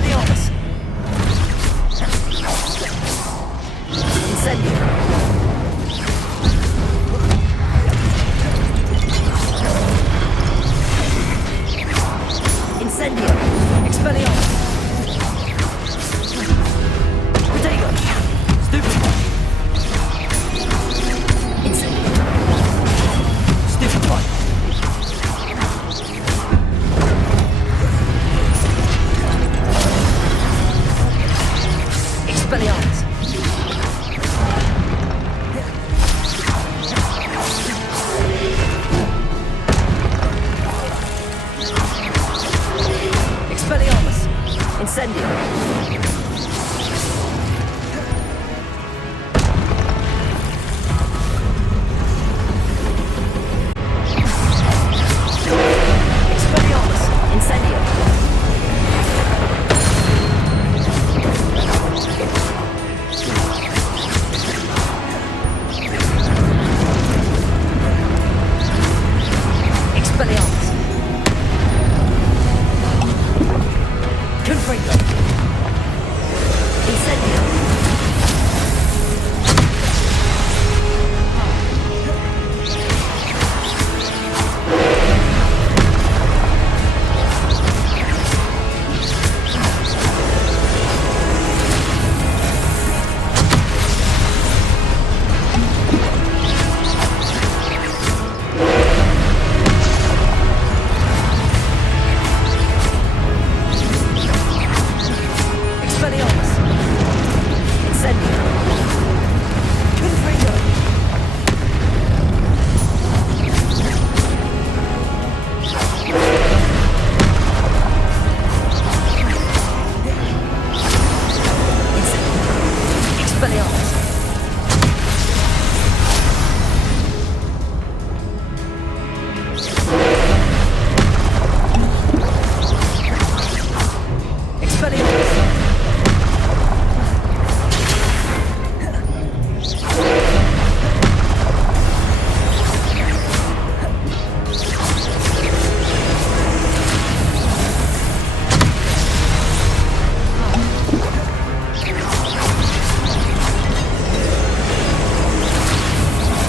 Expelliarmus! Incendio! Incendio! Expelliarmus! Potato! Stupid! Incendio! Stupid one! Expelliarmus! Expelliarmus! Incendio! Expelliarmus! Incendio! Expelliarmus! Confringo! Incendio! Expelliarmus! Incendio! Confringo! Incendio! Expelliarmus! Expelliarmus!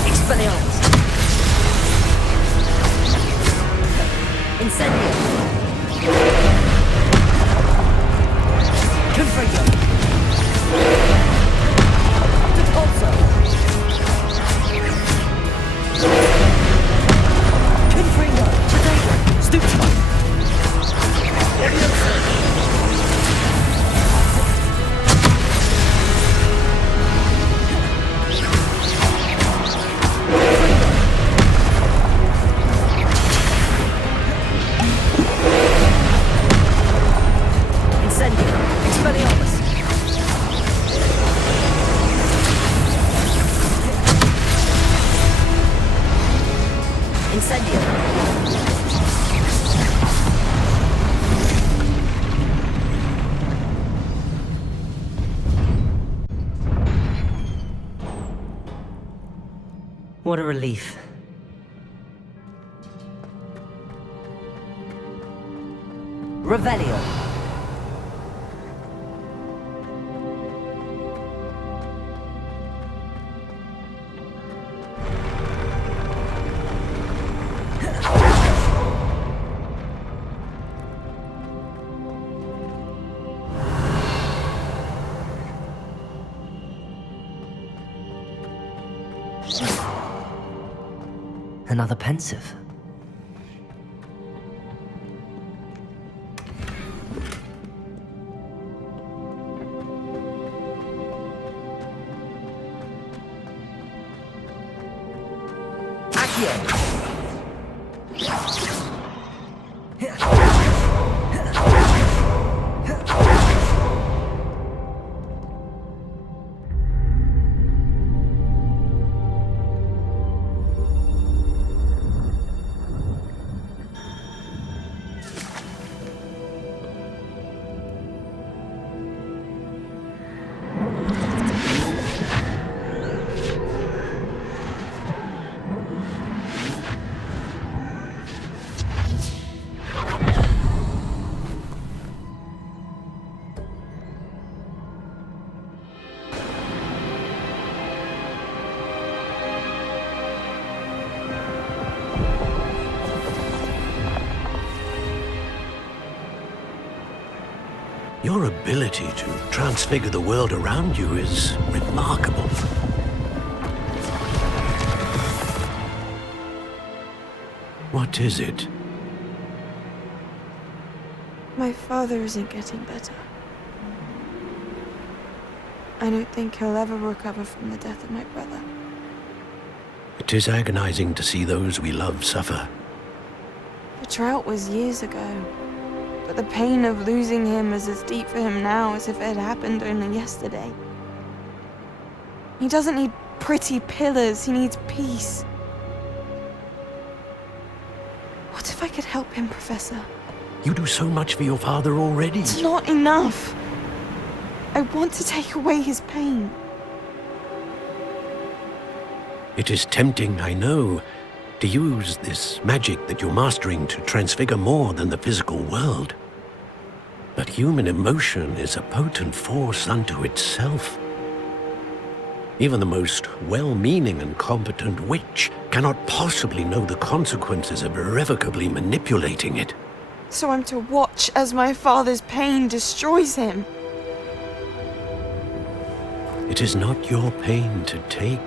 Expelliarmus! Incendio! Confringo! Depulso! Confringo! Potato! Stupid one! Leviosa! Confringo! Incendio! Expelliarmus! Incendio! What a relief. Revelio. Another pensive. Accio. Your ability to transfigure the world around you is remarkable. What is it? My father isn't getting better. I don't think he'll ever recover from the death of my brother. It is agonizing to see those we love suffer. The drought was years ago, but the pain of losing him is as deep for him now as if it had happened only yesterday. He doesn't need pretty pillars, he needs peace. What if I could help him, Professor? You do so much for your father already. It's not enough. I want to take away his pain. It is tempting, I know, to use this magic that you're mastering to transfigure more than the physical world. But human emotion is a potent force unto itself. Even the most well-meaning and competent witch cannot possibly know the consequences of irrevocably manipulating it. So I'm to watch as my father's pain destroys him. It is not your pain to take.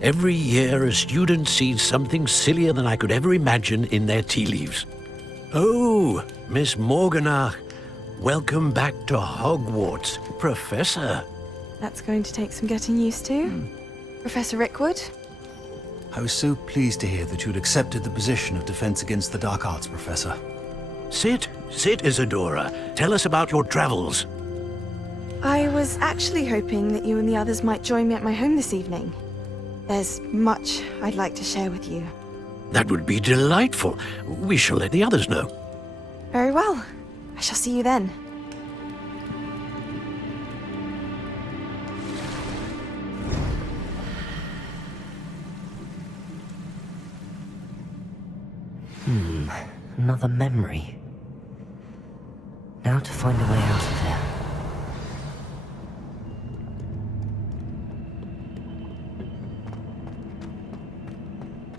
Every year, a student sees something sillier than I could ever imagine in their tea leaves. Oh, Miss Morganach, welcome back to Hogwarts, Professor. That's going to take some getting used to. Professor Rickwood? I was so pleased to hear that you'd accepted the position of Defense Against the Dark Arts, Professor. Sit, Isadora. Tell us about your travels. I was actually hoping that you and the others might join me at my home this evening. There's much I'd like to share with you. That would be delightful. We shall let the others know. Very well. I shall see you then. Another memory. Now to find a way out of here.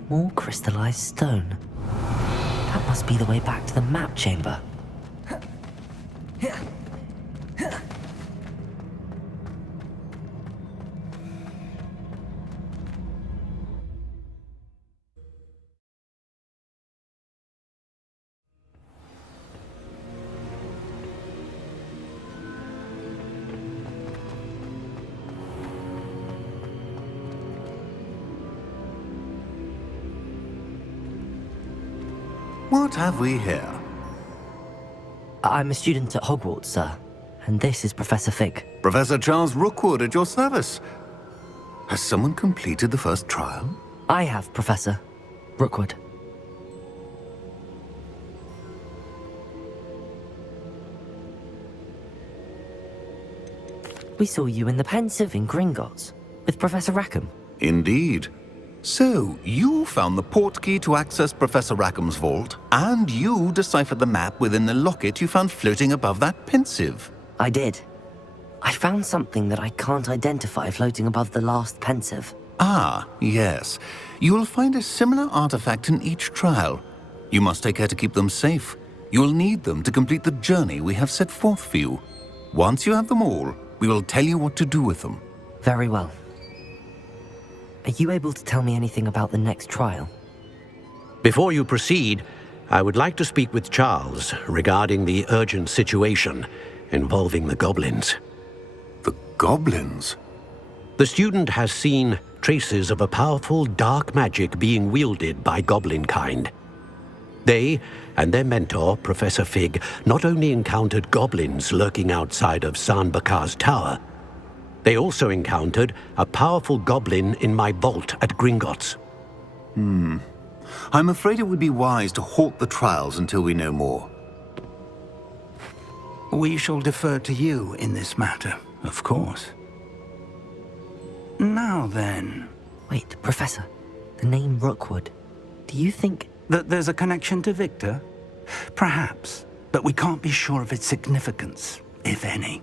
More crystallized stone. That must be the way back to the map chamber. What have we here? I'm a student at Hogwarts, sir. And this is Professor Fig. Professor Charles Rookwood at your service. Has someone completed the first trial? I have, Professor Rookwood. We saw you in the Pensive in Gringotts with Professor Rackham. Indeed. So, you found the portkey to access Professor Rackham's vault, and you deciphered the map within the locket you found floating above that Pensive. I did. I found something that I can't identify floating above the last Pensive. Ah, yes. You will find a similar artifact in each trial. You must take care to keep them safe. You will need them to complete the journey we have set forth for you. Once you have them all, we will tell you what to do with them. Very well. Are you able to tell me anything about the next trial? Before you proceed, I would like to speak with Charles regarding the urgent situation involving the goblins. The goblins? The student has seen traces of a powerful dark magic being wielded by goblin kind. They and their mentor, Professor Fig, not only encountered goblins lurking outside of San Bakar's tower, they also encountered a powerful goblin in my vault at Gringotts. I'm afraid it would be wise to halt the trials until we know more. We shall defer to you in this matter, of course. Now then... Wait, Professor. The name Rookwood. Do you think... That there's a connection to Victor? Perhaps, but we can't be sure of its significance, if any.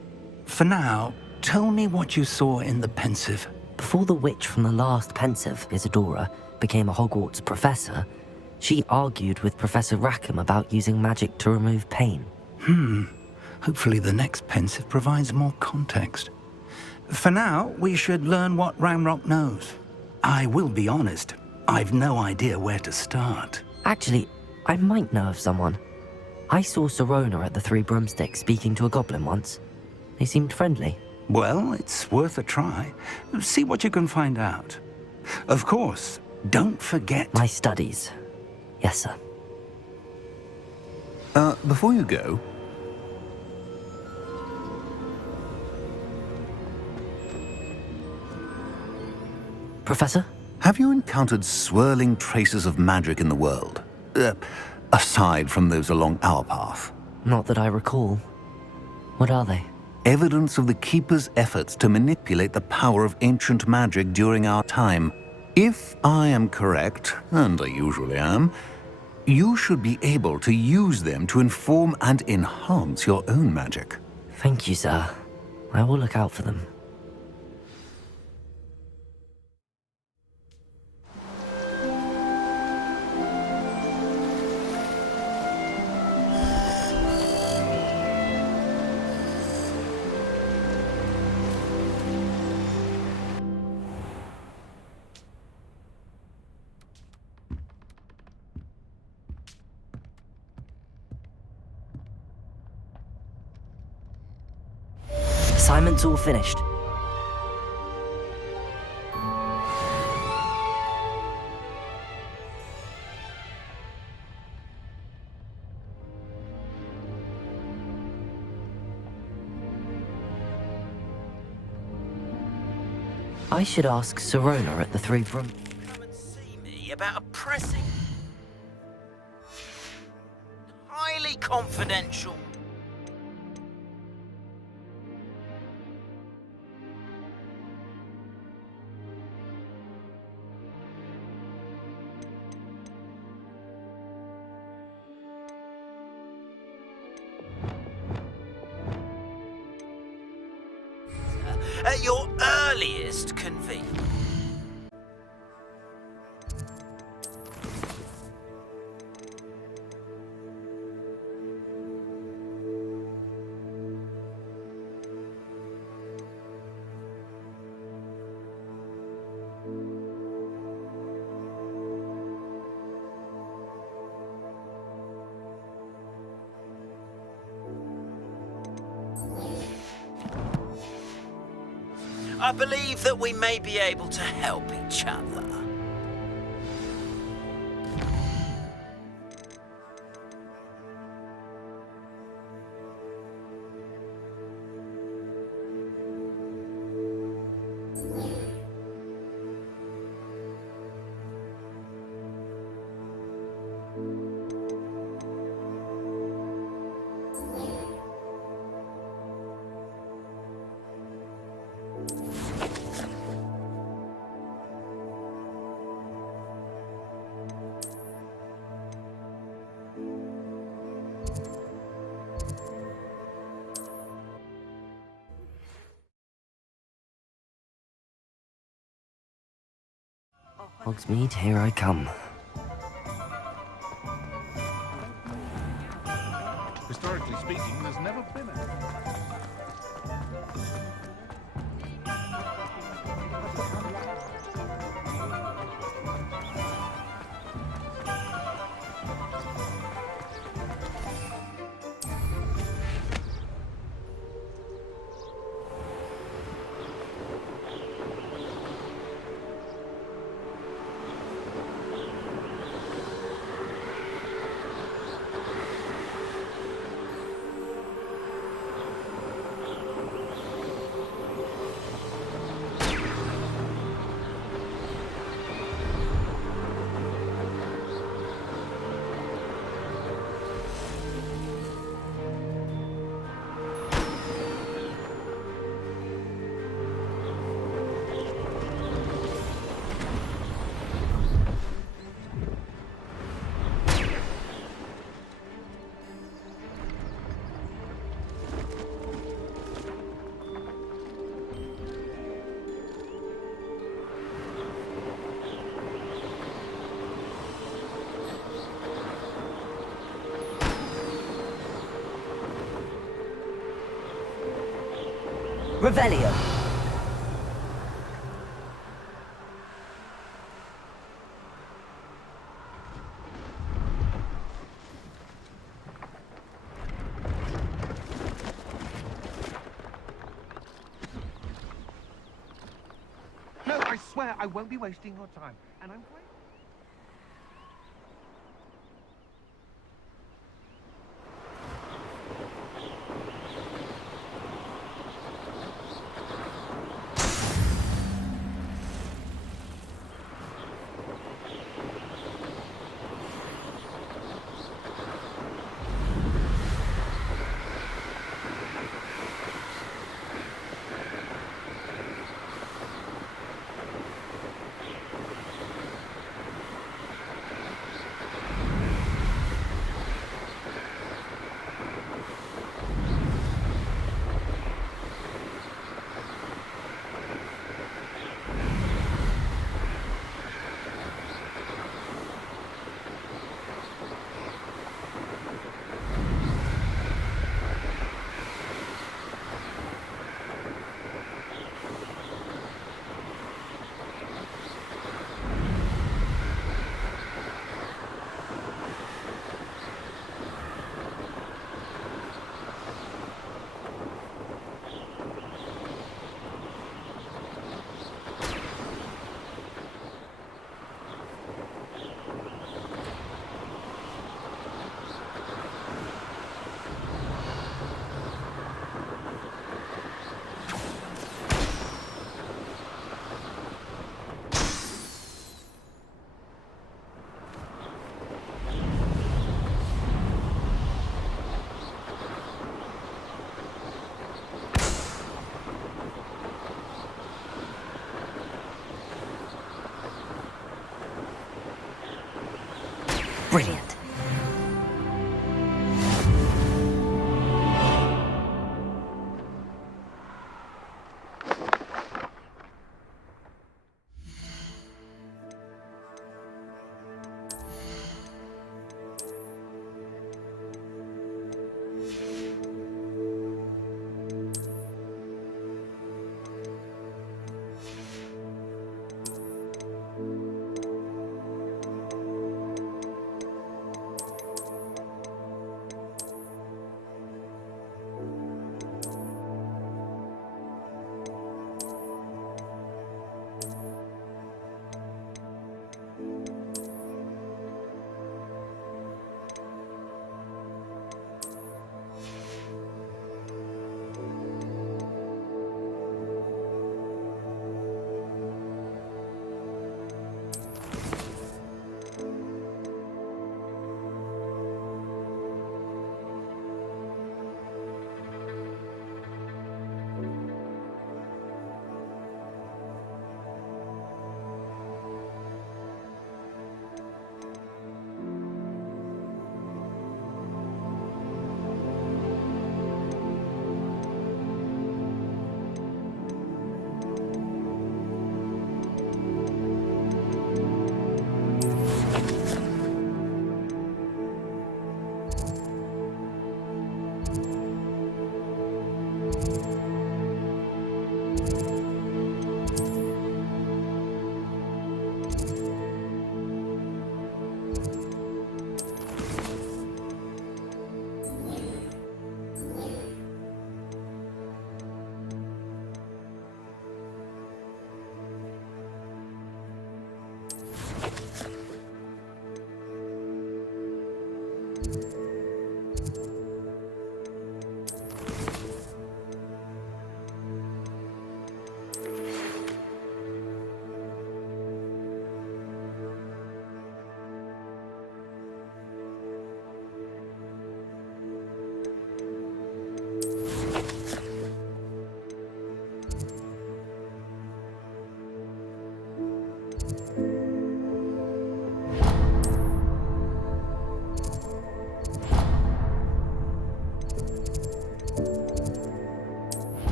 For now, tell me what you saw in the Pensive. Before the witch from the last Pensive, Isadora, became a Hogwarts professor, she argued with Professor Rackham about using magic to remove pain. Hopefully the next Pensive provides more context. For now, we should learn what Ranrock knows. I will be honest, I've no idea where to start. Actually, I might know of someone. I saw Sirona at the Three Broomsticks speaking to a goblin once. They seemed friendly. Well, it's worth a try. See what you can find out. Of course, don't forget... My studies. Yes, sir. Before you go... Professor? Have you encountered swirling traces of magic in the world? Aside from those along our path. Not that I recall. What are they? Evidence of the Keeper's efforts to manipulate the power of ancient magic during our time. If I am correct, and I usually am, you should be able to use them to inform and enhance your own magic. Thank you, sir. I will look out for them. Assignment's all finished. I should ask Sirona at the Three Broom... Come and see me about a pressing... highly confidential... at your earliest convenience. I believe that we may be able to help each other. Hogsmeade, here I come. Historically speaking, there's never been a... Revelio. No, I swear I won't be wasting your time. And I'm quite... Brilliant.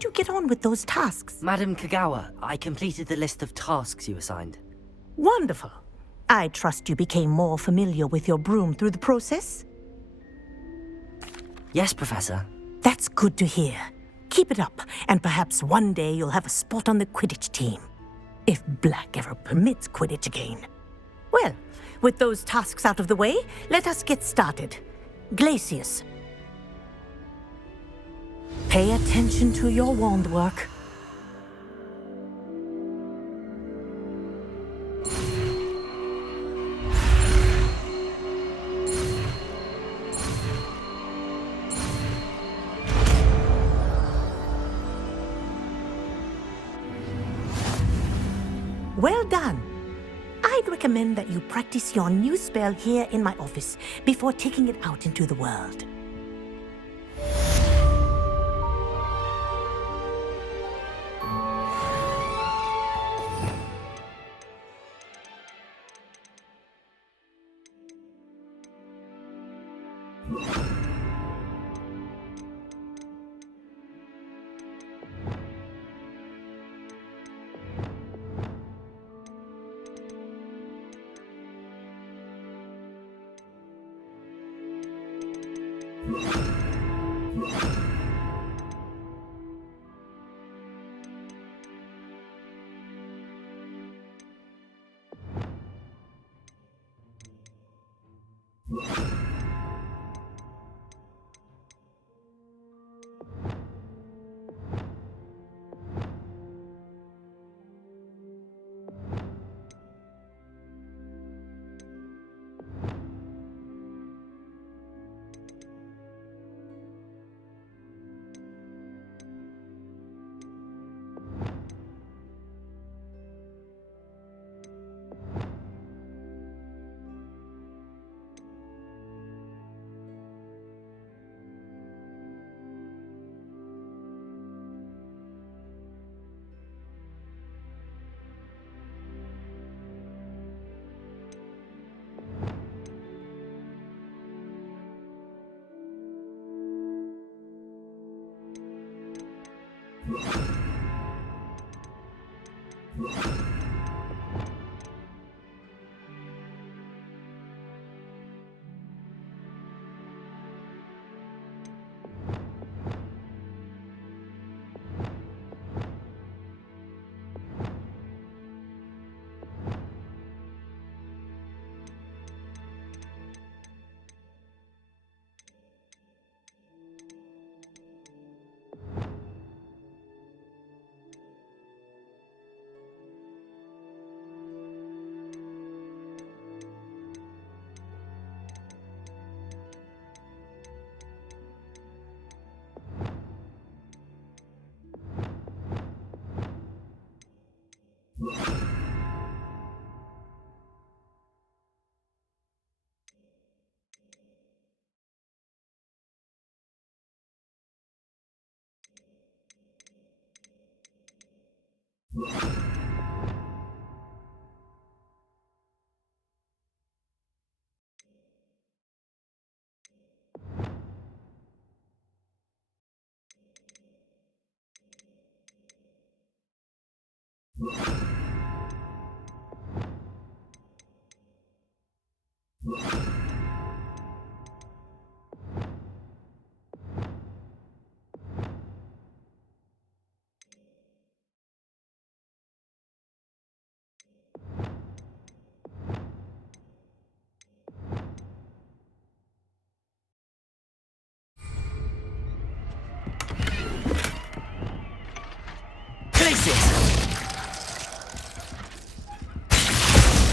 did you get on with those tasks? Madam Kagawa, I completed the list of tasks you assigned. Wonderful. I trust you became more familiar with your broom through the process? Yes, Professor. That's good to hear. Keep it up, and perhaps one day you'll have a spot on the Quidditch team. If Black ever permits Quidditch again. Well, with those tasks out of the way, let us get started. Glacius. Pay attention to your wand work. Well done. I'd recommend that you practice your new spell here in my office before taking it out into the world.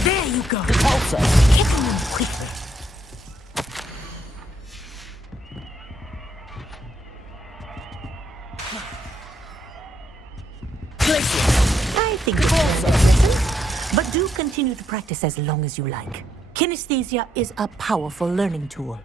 There you go. Also, Get on them quickly. I think it's also impressive, but do continue to practice as long as you like. Kinesthesia is a powerful learning tool.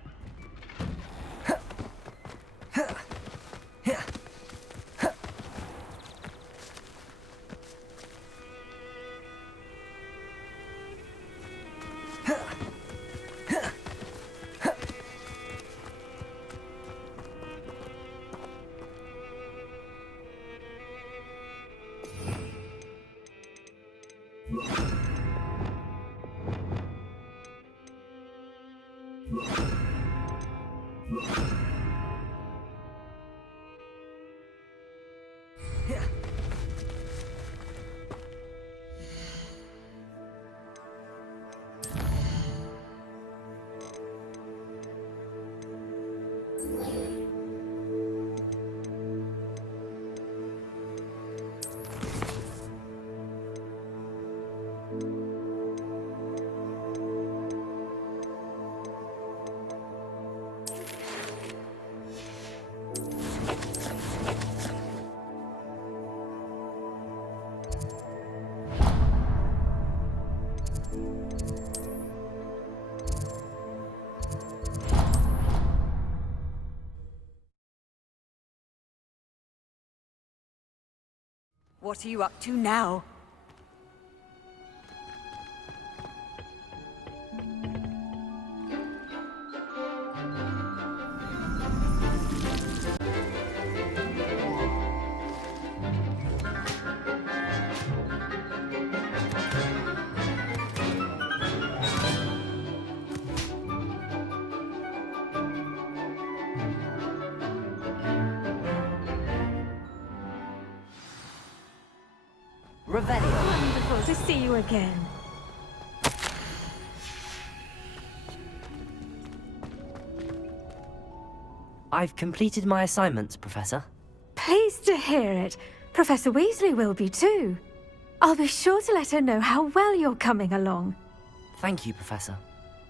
What are you up to now? Revelio. Wonderful to see you again. I've completed my assignments, Professor. Pleased to hear it. Professor Weasley will be too. I'll be sure to let her know how well you're coming along. Thank you, Professor.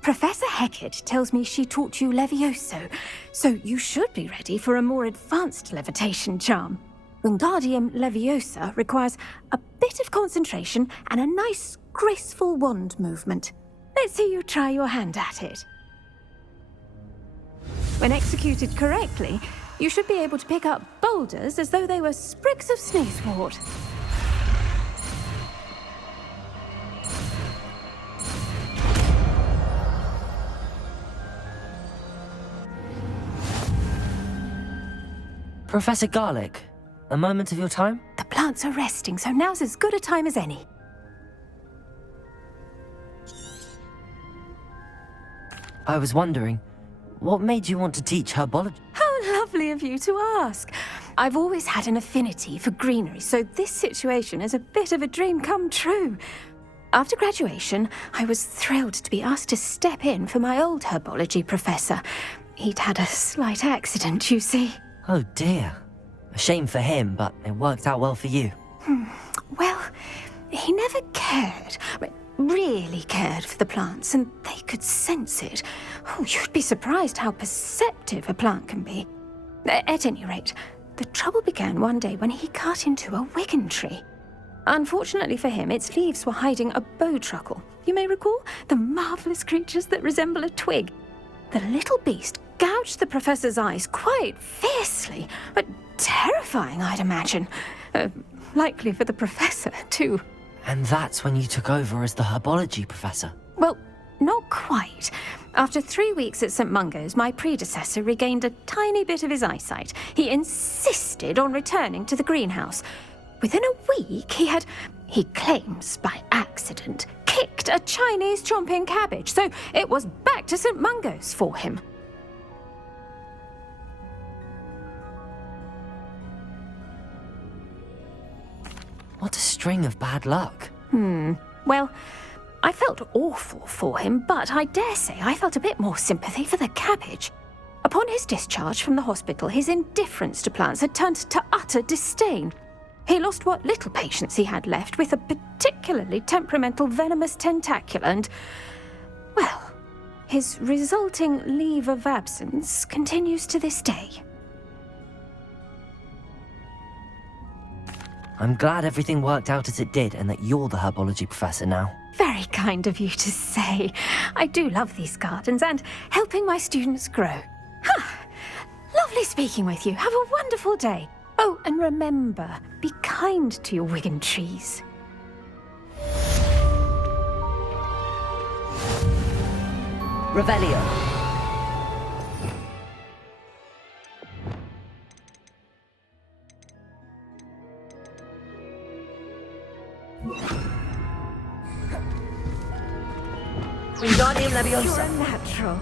Professor Hecat tells me she taught you Levioso, so you should be ready for a more advanced levitation charm. Wingardium Leviosa requires a bit of concentration and a nice, graceful wand movement. Let's see you try your hand at it. When executed correctly, you should be able to pick up boulders as though they were sprigs of sneezewort. Professor Garlick, a moment of your time? The plants are resting, so now's as good a time as any. I was wondering, what made you want to teach herbology? How lovely of you to ask. I've always had an affinity for greenery, so this situation is a bit of a dream come true. After graduation, I was thrilled to be asked to step in for my old herbology professor. He'd had a slight accident, you see. Oh dear. A shame for him, but it worked out well for you. Well, he never cared, really cared for the plants, and they could sense it. Oh, you'd be surprised how perceptive a plant can be. At any rate, the trouble began one day when he cut into a Wigan tree. Unfortunately for him, its leaves were hiding a bowtruckle. You may recall the marvellous creatures that resemble a twig. The little beast gouged the professor's eyes quite fiercely, but terrifying, I'd imagine. Likely for the professor, too. And that's when you took over as the herbology professor? Well, not quite. After 3 weeks at St. Mungo's, my predecessor regained a tiny bit of his eyesight. He insisted on returning to the greenhouse. Within a week, he claims by accident, kicked a Chinese chomping cabbage, so it was back to St. Mungo's for him. What a string of bad luck. Well, I felt awful for him, but I dare say I felt a bit more sympathy for the cabbage. Upon his discharge from the hospital, his indifference to plants had turned to utter disdain. He lost what little patience he had left with a particularly temperamental venomous tentacula and, well, his resulting leave of absence continues to this day. I'm glad everything worked out as it did and that you're the herbology professor now. Very kind of you to say. I do love these gardens and helping my students grow. Lovely speaking with you. Have a wonderful day. Oh, and remember, be kind to your Wigan trees. Revelio. Wingardium You're Leviosa. a natural.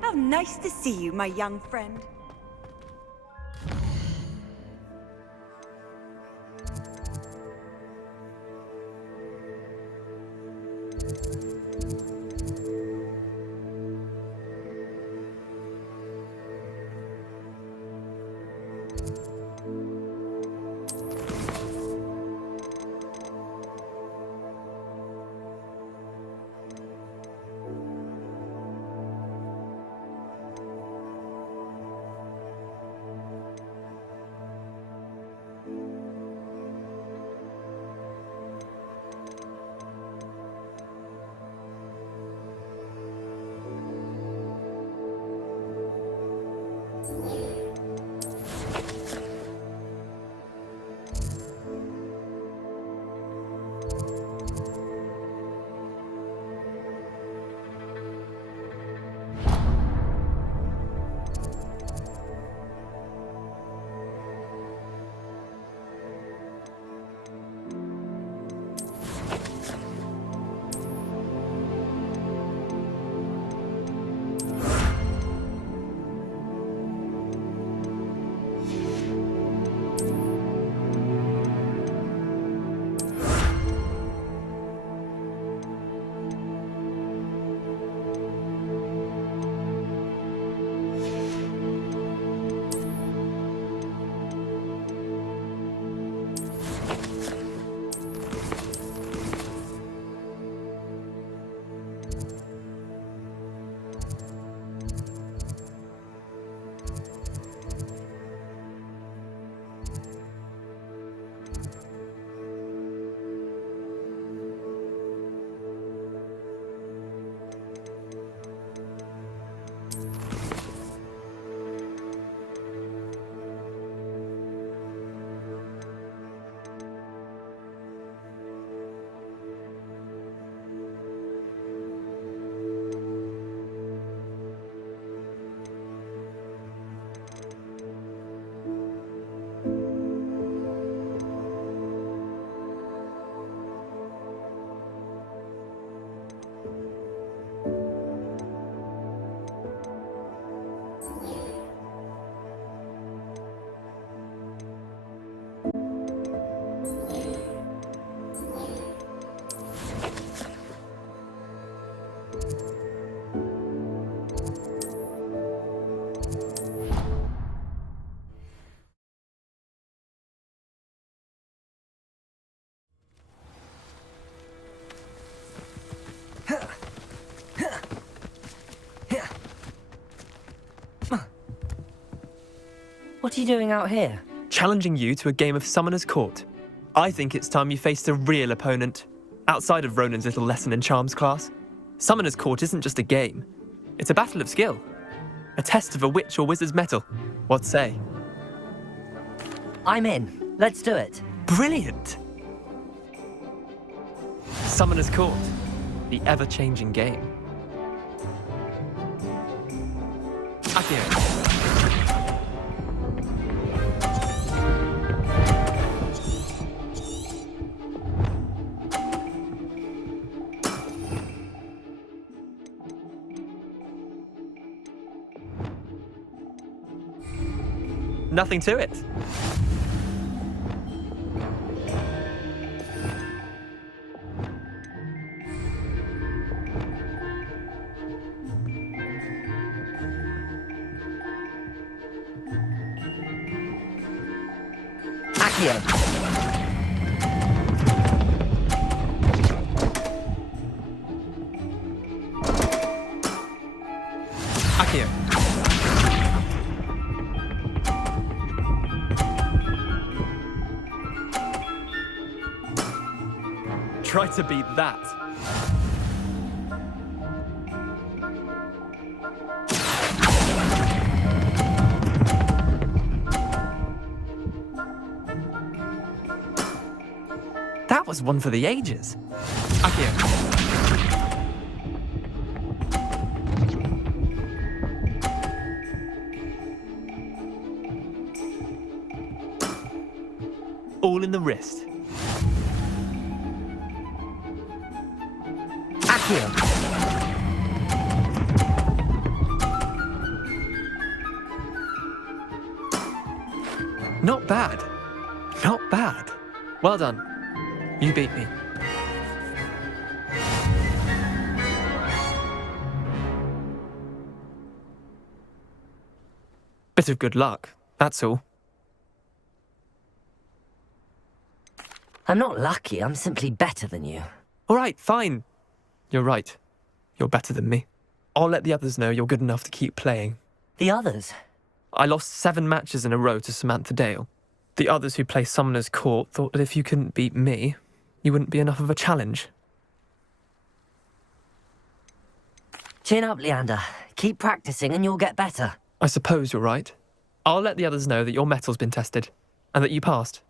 How nice to see you, my young friend. What are you doing out here? Challenging you to a game of Summoner's Court. I think it's time you faced a real opponent, outside of Ronan's little lesson in charms class. Summoner's Court isn't just a game. It's a battle of skill. A test of a witch or wizard's mettle. What say? I'm in. Let's do it. Brilliant! Summoner's Court. The ever-changing game. Akio. Nothing to it. Akio. Akio. Try to beat that. That was one for the ages. Accio. All in the wrist. Accio. Not bad. Not bad. Well done. You beat me. Bit of good luck, that's all. I'm not lucky, I'm simply better than you. All right, fine. You're right. You're better than me. I'll let the others know you're good enough to keep playing. The others? I lost 7 matches in a row to Samantha Dale. The others who play Summoner's Court thought that if you couldn't beat me, you wouldn't be enough of a challenge. Chin up, Leander. Keep practicing and you'll get better. I suppose you're right. I'll let the others know that your metal's been tested, and that you passed.